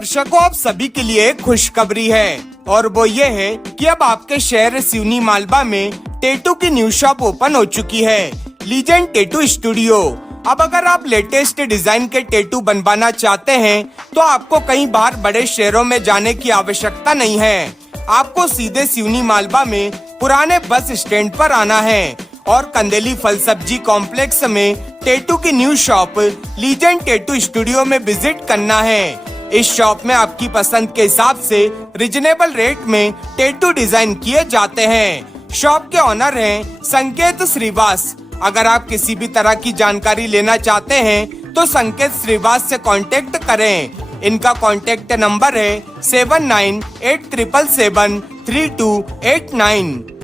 दर्शकों, आप सभी के लिए एक खुशखबरी है और वो ये है कि अब आपके शहर सिवनी मालवा में टैटू की न्यू शॉप ओपन हो चुकी है, लीजेंड टैटू स्टूडियो। अब अगर आप लेटेस्ट डिजाइन के टैटू बनवाना चाहते हैं तो आपको कहीं बाहर बड़े शहरों में जाने की आवश्यकता नहीं है। आपको सीधे सिवनी मालवा में पुराने बस स्टैंड पर आना है और कंदेली फल सब्जी कॉम्प्लेक्स में टैटू की new shop legend tattoo studio में विजिट करना है। इस शॉप में आपकी पसंद के हिसाब से रिजनेबल रेट में टैटू डिजाइन किए जाते हैं। शॉप के ऑनर हैं संकेत श्रीवास। अगर आप किसी भी तरह की जानकारी लेना चाहते हैं तो संकेत श्रीवास से कांटेक्ट करें। इनका कांटेक्ट नंबर है 7987773289।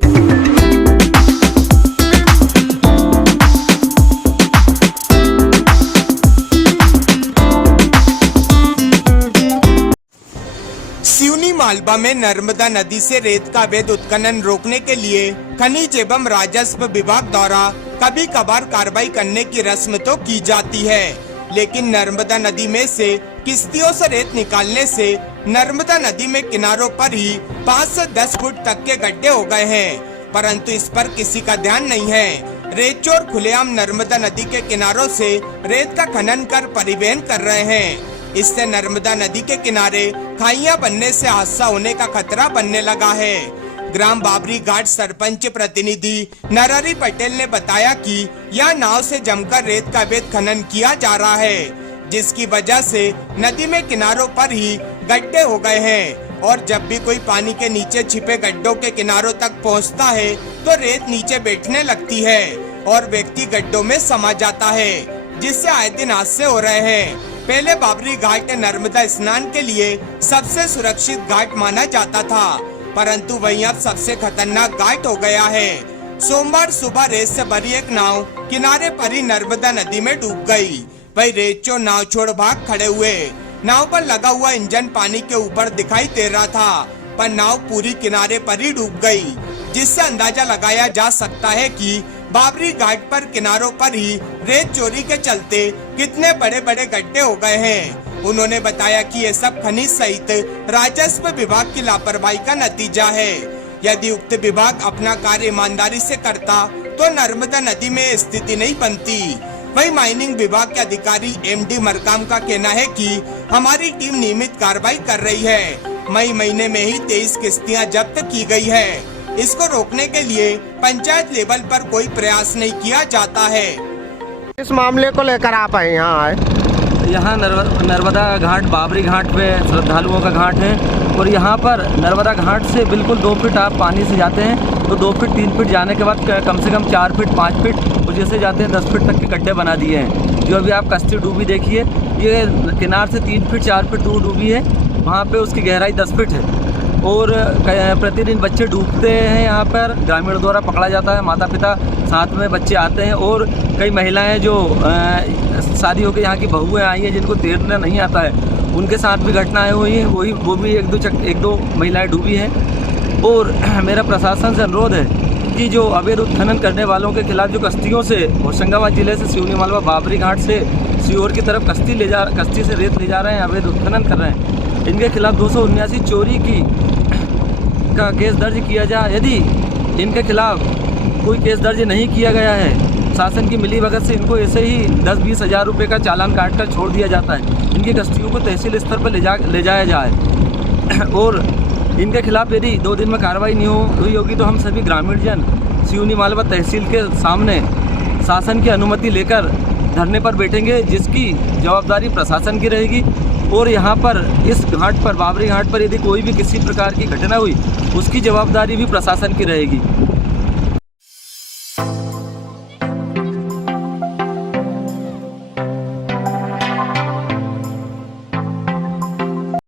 सिवनी मालवा में नर्मदा नदी से रेत का अवैध उत्खनन रोकने के लिए खनिज एवं राजस्व विभाग द्वारा कभी कभार कार्रवाई करने की रस्म तो की जाती है, लेकिन नर्मदा नदी में से किश्तियों से रेत निकालने से नर्मदा नदी में किनारों पर ही 5 से 10 फुट तक के गड्ढे हो गए हैं, परंतु इस पर किसी का ध्यान नहीं है। रेत चोर खुलेआम नर्मदा नदी के किनारों से रेत का खनन कर परिवहन कर रहे हैं। इससे नर्मदा नदी के किनारे खाइयां बनने से हादसा होने का खतरा बनने लगा है। ग्राम बाबरी घाट सरपंच प्रतिनिधि नरहरी पटेल ने बताया कि यह नाव से जमकर रेत का अवैध खनन किया जा रहा है, जिसकी वजह से नदी में किनारों पर ही गड्ढे हो गए हैं और जब भी कोई पानी के नीचे छिपे गड्ढों के किनारों तक पहुंचता है तो रेत नीचे बैठने लगती है और व्यक्ति गड्ढों में समा जाता है, जिससे आए दिन हादसे हो रहे हैं। पहले बाबरी घाट नर्मदा स्नान के लिए सबसे सुरक्षित घाट माना जाता था, परंतु वहीं अब सबसे खतरनाक घाट हो गया है। सोमवार सुबह रेत से भरी एक नाव किनारे पर ही नर्मदा नदी में डूब गई। वही रेत चोर नाव छोड़ भाग खड़े हुए। नाव पर लगा हुआ इंजन पानी के ऊपर दिखाई दे रहा था, पर नाव पूरी किनारे पर ही डूब गई, जिससे अंदाजा लगाया जा सकता है कि बाबरी घाट पर किनारों पर ही रेत चोरी के चलते कितने बड़े बड़े गड्ढे हो गए हैं। उन्होंने बताया कि ये सब खनिज सहित राजस्व विभाग की लापरवाही का नतीजा है। यदि उक्त विभाग अपना कार्य ईमानदारी से करता तो नर्मदा नदी में स्थिति नहीं बनती। वही माइनिंग विभाग के अधिकारी MD मरकाम का कहना है कि हमारी टीम नियमित कार्रवाई कर रही है। मई महीने में ही 23 किश्तियां जब्त की गई है। इसको रोकने के लिए पंचायत लेवल पर कोई प्रयास नहीं किया जाता है। इस मामले को लेकर आप यहाँ आए? यहाँ नर्मदा घाट बाबरी घाट पे श्रद्धालुओं का घाट है और यहाँ पर नर्मदा घाट से बिल्कुल 2 फीट आप पानी से जाते हैं तो 2 फीट 3 फीट जाने के बाद कम से कम 4 फीट 5 फीट और जैसे जाते हैं 10 फीट तक के गड्ढे बना दिए हैं। जो अभी आप कश्ती डूबी देखिए, ये किनार से 3 फीट 4 फीट दूर डूबी है, वहाँ पर उसकी गहराई 10 फीट है और प्रतिदिन बच्चे डूबते हैं। यहाँ पर ग्रामीणों द्वारा पकड़ा जाता है, माता पिता साथ में बच्चे आते हैं और कई महिलाएं जो शादी होकर यहाँ की बहुएं आई हैं जिनको तैरना नहीं आता है, उनके साथ भी घटनाएं हुई हैं। वो भी एक दो महिलाएं डूबी हैं। और मेरा प्रशासन से अनुरोध है कि जो अवैध उत्खनन करने वालों के खिलाफ जो कश्तियों से होशंगाबाद जिले से सिवनी मालवा बाबरी घाट से सीहोर की तरफ कश्ती से रेत ले जा रहे हैं, अवैध उत्खनन कर रहे हैं, इनके खिलाफ 279 चोरी का केस दर्ज किया जाए। यदि इनके खिलाफ कोई केस दर्ज नहीं किया गया है, शासन की मिलीभगत से इनको ऐसे ही 10-20 हज़ार रुपये का चालान काट कर छोड़ दिया जाता है। इनकी कश्तियों को तहसील स्तर पर ले जाया जाए और इनके खिलाफ यदि 2 दिन में कार्रवाई नहीं हुई होगी तो हम सभी ग्रामीण जन सिवनी मालवा तहसील के सामने शासन की अनुमति लेकर धरने पर बैठेंगे, जिसकी जवाबदारी प्रशासन की रहेगी। और यहाँ पर इस घाट पर बाबरी घाट पर यदि कोई भी किसी प्रकार की घटना हुई उसकी जवाबदारी भी प्रशासन की रहेगी।